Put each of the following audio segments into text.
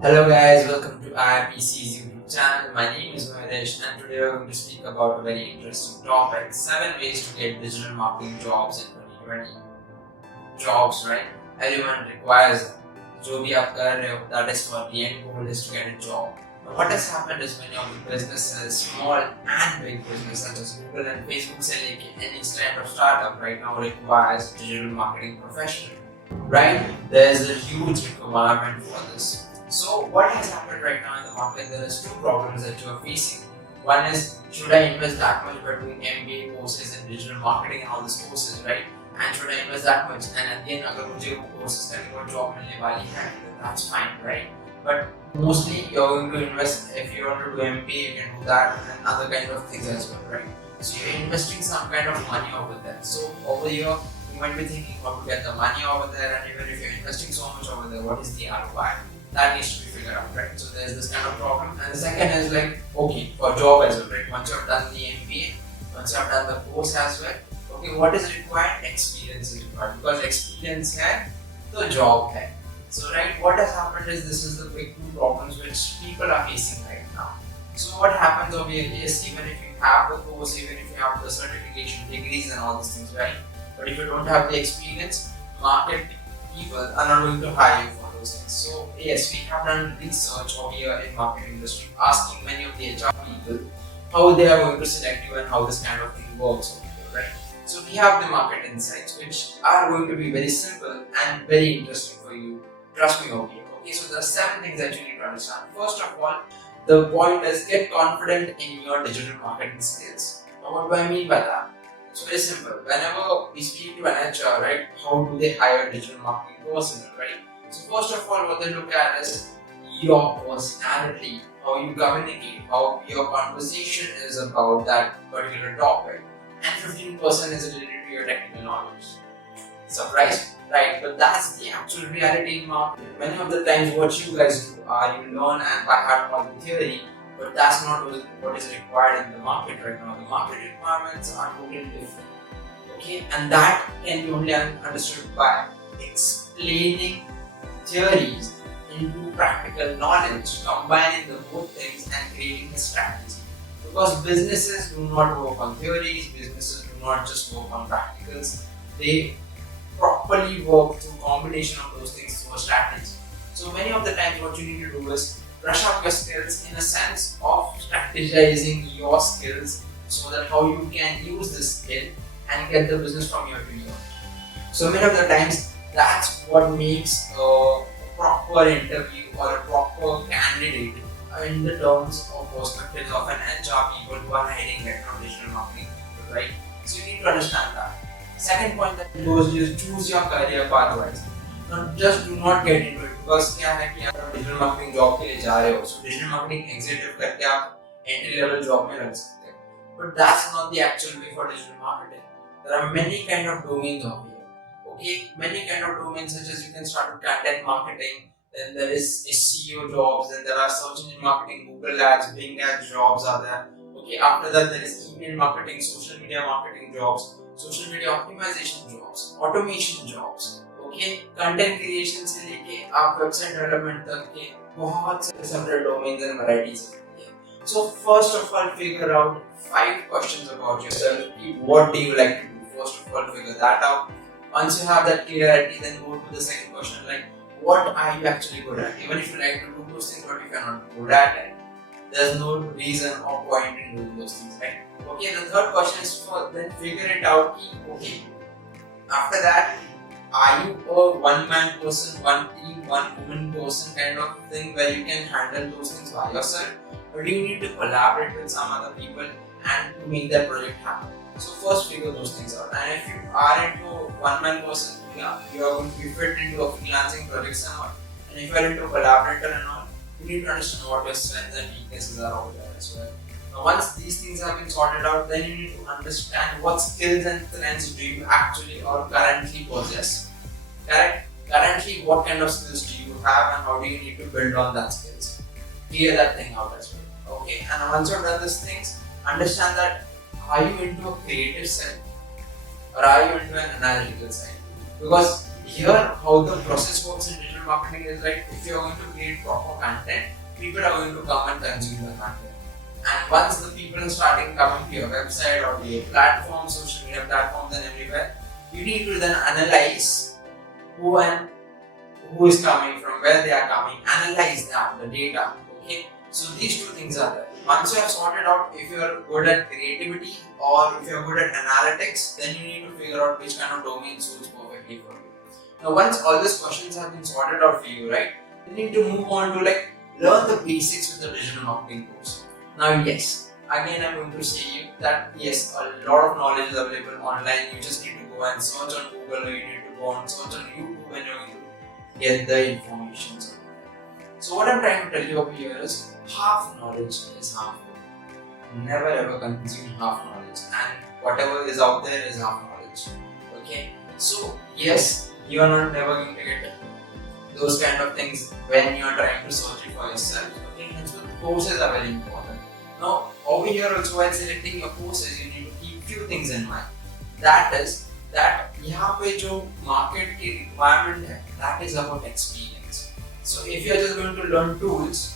Hello guys, welcome to IPC's YouTube channel. My name is Mahesh and today we're going to speak about a very interesting topic: 7 ways to get digital marketing jobs in 2020. Jobs, right? Everyone requires them. जो भी आप कर रहे हो, that is for the end goal is to get a job. Now, what has happened is many of the businesses, small and big businesses such as Google and Facebook से लेके any kind of startup right now requires digital marketing professional. Right? There is a huge requirement for this. So what has happened right now in the market? There is two problems that you are facing. One is, should I invest that much by doing MBA courses in digital marketing and all these courses, right? And should I invest that much? And at the end, अगर मुझे वो courses करने को job मिलने वाली है, then that's fine, right? But mostly you're going to invest. If you want to do MBA, you can do that and other kind of things as well, right? So you're investing some kind of money over there. So over here, you might be thinking how to get the money over there, and even if you're investing so much over there, what is the ROI? That needs to be figured out, right? So there's this kind of problem. And the second is like, okay, for job as well, right? Once you've done the MBA, once you've done the course as well, okay, what is required? Experience is required, because experience है तो job है. So right, what has happened is this is the big two problems which people are facing right now. So what happens over here is, even if you have the course, even if you have the certification, degrees and all these things, right? But if you don't have the experience, market people are not going to hire you for those things. So yes, we have done research over here in marketing industry, asking many of the HR people how they are going to select you and how this kind of thing works over here, right? So we have the market insights which are going to be very simple and very interesting for you. Trust me over here. Okay, so there are 7 things that you need to understand. First of all, the point is, get confident in your digital marketing skills. Now what do I mean by that? It's very simple. Whenever we speak to an HR, right, how do they hire a digital marketing personnel, right? So first of all, what they look at is your personality, how you communicate, how your conversation is about that particular topic, and 15% is related to your technical knowledge. Surprised? Right, but that's the actual reality in marketing. Many of the times what you guys do are you learn and by heart all the theory, but that's not what is required in the market right now. The market requirements are totally different. Okay, and that can be only understood by explaining theories into practical knowledge, combining the both things and creating a strategy. Because businesses do not work on theories, businesses do not just work on practicals, they properly work through combination of those things through a strategy. So many of the times what you need to do is brush up your skills in a sense of strategizing your skills so that how you can use this skill and get the business from your to here. So many of the times that's what makes a proper interview or a proper candidate in the terms of perspectives of an HR people who are hiring right now digital marketing people, right? So you need to understand that. Second point that goes is choose your career path wisely. Now just do not get into it, because क्या है कि आप digital marketing job के लिए जा रहे हो, so digital marketing executive करके आप entry level job में लग सकते हो. But that's not the actual way for digital marketing. There are many kind of domains over here. Okay, many kind of domains such as you can start with content marketing, then there is SEO jobs, then there are search engine marketing, Google ads, Bing ads jobs are there. Okay, after that there is email marketing, social media marketing jobs, social media optimization jobs, automation jobs, okay, content creation से लेके आप website development तक के बहुत से separate domains and varieties हैं. So first of all, figure out 5 questions about yourself. What do you like to do? First of all, figure that out. Once you have that clarity, then go to the second question, like what are you actually good at? Even if you like to do those things, but if you are not good at it, there's no reason or point in doing those things, right? Okay, the third question is for then figure it out. Okay, after that, are you a one-man person, one team, one woman person kind of thing where you can handle those things by yourself, or do you need to collaborate with some other people and to make that project happen? So first figure those things out. And if you are into one-man person, yeah, you are going to be fit into a freelancing projects and all. And if you are into a collaborator and all, you need to understand what your strengths and weaknesses are over there as well. Now, once these things have been sorted out, then you need to understand what skills and strengths do you actually or currently possess. Correct? Currently, what kind of skills do you have and how do you need to build on that skills? Clear that thing out as well. Okay, and once you've done these things, understand that are you into a creative side or are you into an analytical side? Because here, how the process works in digital marketing is like if you're going to create proper content, people are going to come and consume the content. And once the people are starting coming to your website or to your platform, social media platforms and everywhere, you need to then analyze who is coming, from where they are coming, analyze that, the data. Okay, so these two things are there. Once you have sorted out if you are good at creativity or if you are good at analytics, then you need to figure out which kind of domain suits perfectly for you. Now, once all these questions have been sorted out for you, right, you need to move on to like learn the basics with the digital marketing course. Now, yes, again, I'm going to say you that yes, a lot of knowledge is available online. You just need to go and search on Google, or you need to go and search on YouTube, and you're going to get the information. So what I'm trying to tell you over here is half knowledge is harmful. Never ever consume half knowledge, and whatever is out there is half knowledge. Okay, so yes, you are not never going to get those kind of things when you are trying to search it for yourself. Okay, hence the courses are very important. Now, over here also while selecting your courses, you need to keep few things in mind. That is that यहाँ पे जो market की requirement है, that is about experience. So if you are just going to learn tools,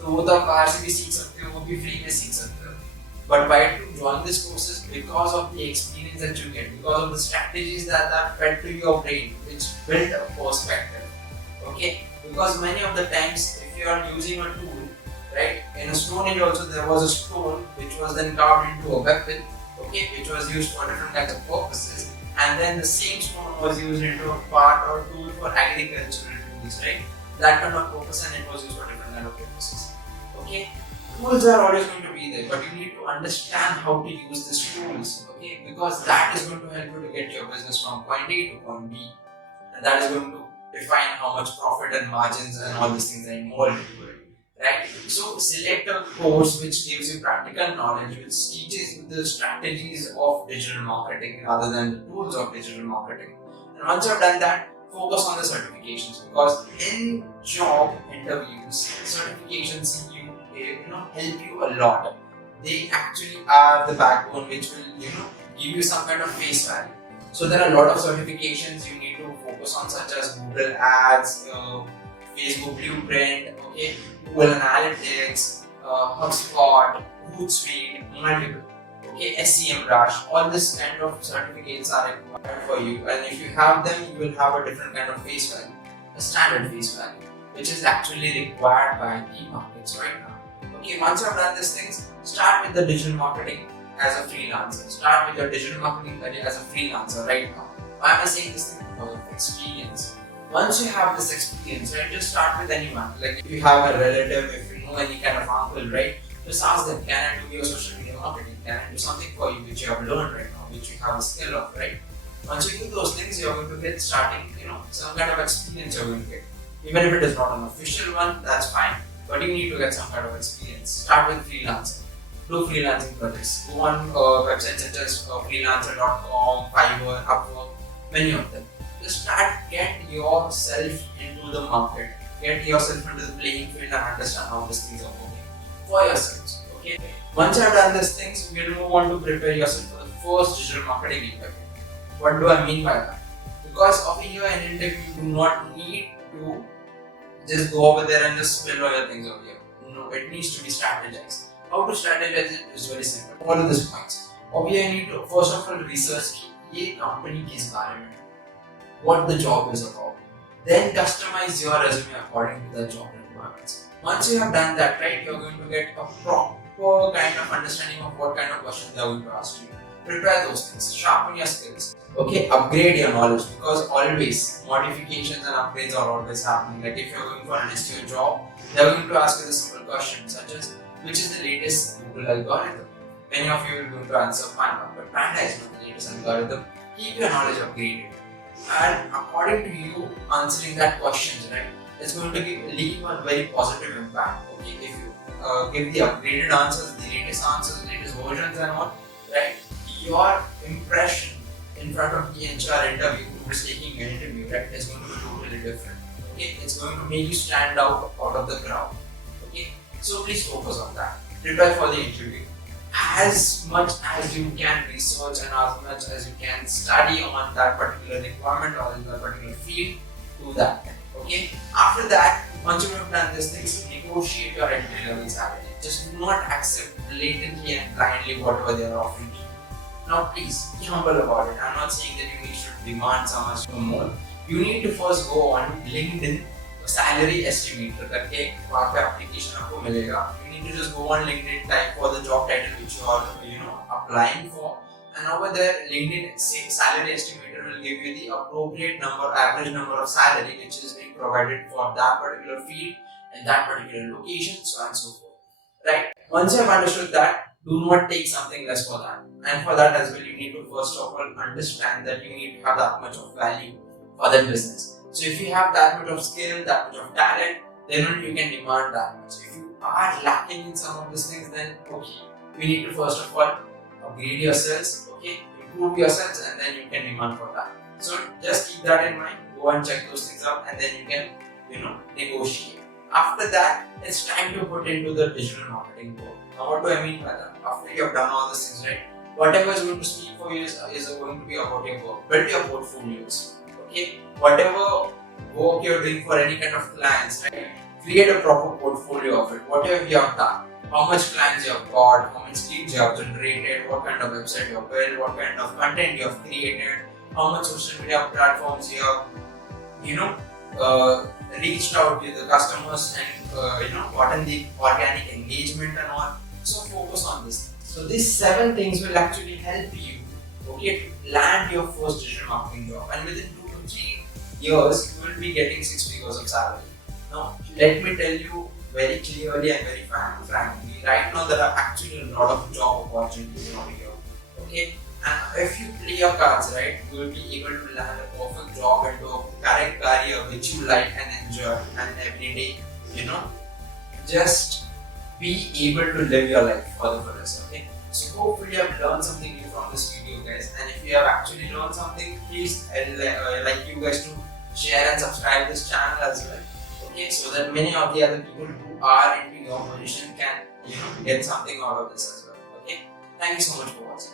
तो वो तो आप बाहर से भी सीख सकते हो, वो भी free में सीख सकते हो. But why to join these courses? Because of the experience that you get, because of the strategies that are fed to your brain, which build a perspective. Okay, because many of the times if you are using a tool, right, in a Stone Age also there was a stone which was then carved into a weapon, okay, which was used for different kinds of purposes, and then the same stone was used into a part or tool for agricultural tools, right, that kind of purpose, and it was used for different kind of purposes. Okay, tools are always going to be there, but you need to understand how to use these tools, okay, because that is going to help you to get your business from point A to point B, and that is going to define how much profit and margins and all these things are involved into it, right? So select a course which gives you practical knowledge, which teaches you the strategies of digital marketing rather than the tools of digital marketing. And once you've done that, focus on the certifications, because in job interviews, certifications help you a lot. They actually are the backbone which will give you some kind of face value. So there are a lot of certifications you need to focus on, such as Google Ads, Facebook Blueprint, okay, Google Analytics, HubSpot, Hootsuite, multiple, okay, SEMrush. All this kind of certificates are required for you, and if you have them, you will have a different kind of face value, a standard face value, which is actually required by the markets right now. Okay, once you have done these things, start with the digital marketing as a freelancer. Start with your digital marketing career as a freelancer right now. Why am I saying this thing? Because of experience. Once you have this experience, right, just start with anyone. Like if you have a relative, if you know any kind of uncle, right, just ask them, can I do your social media marketing? Can I do something for you which you have learned right now, which you have a skill of, right? Once you do those things, you're going to get starting, some kind of experience you're going to get. Even if it is not an official one, that's fine. But you need to get some kind of experience. Start with freelancing. Do freelancing projects. Go on websites such as freelancer.com, Fiverr, Upwork, many of them. Just get yourself into the market. Get yourself into the playing field and understand how these things are working for yourself. Okay. Once you have done these things, we'll move on to prepare yourself for the first digital marketing interview. What do I mean by that? Because over here in interview, you do not need to just go over there and just spill all your things over here. No, it needs to be strategized. How to strategize it is very simple. Follow these points. Over here, you need to first of all research the company ke baare mein, what the job is about. Then customize your resume according to the job requirements. Once you have done that, right, you're going to get a proper kind of understanding of what kind of questions they're going to ask you. Prepare those things. Sharpen your skills. Okay, upgrade your knowledge, because always modifications and upgrades are always happening. Like if you're going for an SEO job, they're going to ask you the simple questions such as, which is the latest Google algorithm? Many of you are going to answer Panda, but Panda is not the latest algorithm. Keep your knowledge upgraded. And according to you answering that questions, right, it's going to leave a very positive impact. Okay, if you give the upgraded answers, the latest versions and all, right, your impression in front of the HR interview who is taking your interview, right, is going to be totally different. Okay, it's going to make you stand out of the crowd. Okay, so please focus on that. Prepare for the interview. As much as you can research and as much as you can study on that particular requirement or in that particular field, do that. Okay. After that, once you have done these things, negotiate your entry level salary. Just do not accept blatantly and blindly whatever they are offering. Now, please be humble about it. I'm not saying that you need to demand so much more. You need to first go on LinkedIn salary estimator करके वहाँ पे application आपको मिलेगा. You need to just go on LinkedIn, type for the job title which you are applying for, and over there LinkedIn salary estimator will give you the appropriate number, average number of salary which is being provided for that particular field and that particular location, so on and so forth. Right? Once you have understood that, do not take something less for that. And for that as well, you need to first of all understand that you need to have that much of value for that business. So if you have that much of skill, that much of talent, then only you can demand that much. If you are lacking in some of these things, then okay, you need to first of all upgrade yourselves, okay, improve yourselves, and then you can demand for that. So just keep that in mind. Go and check those things out, and then you can negotiate. After that, it's time to put into the digital marketing work. Now, what do I mean by that? After you have done all these things, right? Whatever is going to speak for you is going to be about your work. Build your portfolios. Okay? Whatever work you're doing for any kind of clients, right? Create a proper portfolio of it. Whatever you have done, how much clients you have got, how much leads you have generated, what kind of website you have built, what kind of content you have created, how much social media platforms you have, reached out to the customers and gotten the organic engagement and all. So focus on this. So these 7 things will actually help you, okay, to land your first digital marketing job, and within 2 to 3 years you will be getting 6 figures of salary. Now, let me tell you very clearly and very frankly, right now there are actually a lot of job opportunities over here. Okay, and if you play your cards right, you will be able to land a perfect job into a correct career which you like and enjoy, and every day, just be able to live your life for the fullest. Okay, so hopefully you have learned something new from this video, guys. And if you have actually learned something, please like you guys to share and subscribe this channel as well. Okay, so that many of the other people who are into your position can get something out of this as well. Okay, thank you so much for watching.